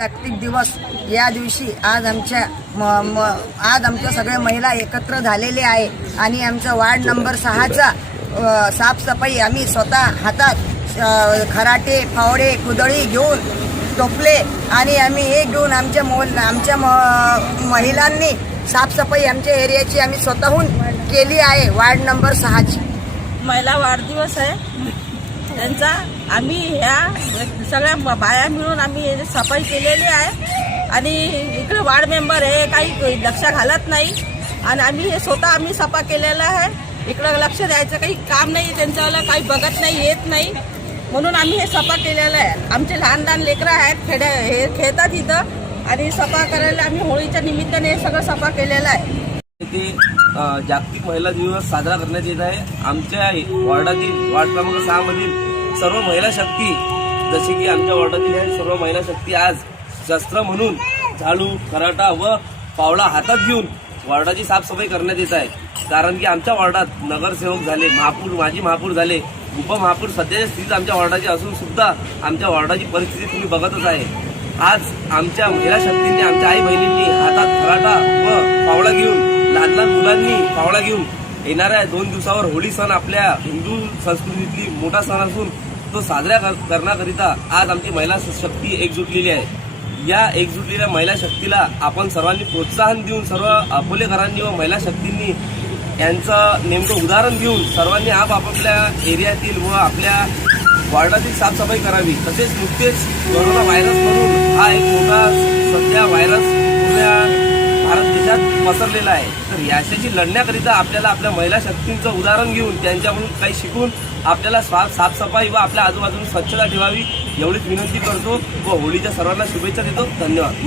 जागतिक दिवस या दिवशी आज आमच्या म- म- आज आमच्या सगळ्या महिला एकत्र झालेले आहे. आणि आमचं वार्ड नंबर सहाचा साफसफाई आम्ही स्वतः हातात खराटे फावडे कुदळी घेऊन टोपले आणि आम्ही हे घेऊन आमच्या मो आमच्या म- महिलांनी साफसफाई आमच्या एरियाची आम्ही स्वतःहून केली आहे वार्ड नंबर सहाची. महिला वाढदिवस आहे. त्यांचा आम्ही ह्या सगळ्या बाया मिळून आम्ही हे सफाई केलेली आहे. आणि इकडे वार्ड मेंबर हे काही लक्ष घालत नाही. आणि आम्ही हे स्वतः आम्ही सफा केलेला आहे. इकडं लक्ष द्यायचं काही काम नाही त्यांच्यावाला काही बघत नाही येत नाही. म्हणून आम्ही हे सफा केलेलं आहे. आमचे लहान लहान लेकरं आहेत खेड्या हे खेळतात इथं. आणि सफा करायला आम्ही होळीच्या निमित्ताने हे सगळं सफा केलेलं आहे. जागतिक महिला दिवस साजरा करण्यात येत आहे. आमच्या वॉर्डातील वार्ड क्रमांक सहा मधील सर्व महिला शक्ती जसे की आमच्या वॉर्डातील ह्या सर्व महिला शक्ती आज शस्त्र म्हणून झाडू कराटा व पावला हातात घेऊन वॉर्डाची साफसफाई करण्यात येत आहे. कारण की आमच्या वॉर्डात नगरसेवक झाले महापूर माजी महापूर झाले उपमहापूर सध्याच्या स्थितीत आमच्या वॉर्डाची असून सुद्धा आमच्या वॉर्डाची परिस्थिती तुम्ही बघतच आहे. आज आमच्या महिला शक्तींनी आमच्या आई बहिणींनी हातात खराटा व पावळा घेऊन लहान लहान मुलांनी पावळा घेऊन येणाऱ्या दोन दिवसावर होळी सण आपल्या हिंदू संस्कृतीतली मोठा सण असून तो साजरा कर- करण्याकरिता आज आमची महिला शक्ती एकजुटलेली आहे. या एकजुटलेल्या महिला शक्तीला आपण सर्वांनी प्रोत्साहन देऊन सर्व अकोलेकरांनी व महिला शक्तींनी यांचं नेमकं उदाहरण घेऊन सर्वांनी आप आपापल्या एरियातील व आपल्या वार्डातील साफसफाई करावी. तसेच नुकतेच कोरोना व्हायरस म्हणून हा एक मोठा पसरलेला आहे. तर याच्याशी लढण्याकरिता आपल्याला आपल्या महिला शक्तींचं उदाहरण घेऊन त्यांच्याकडून काही शिकून आपल्याला साफ साफसफाई व आपल्या आजूबाजूला स्वच्छता ठेवावी एवढीच विनंती करतो व होळीच्या सर्वांना शुभेच्छा देतो. धन्यवाद.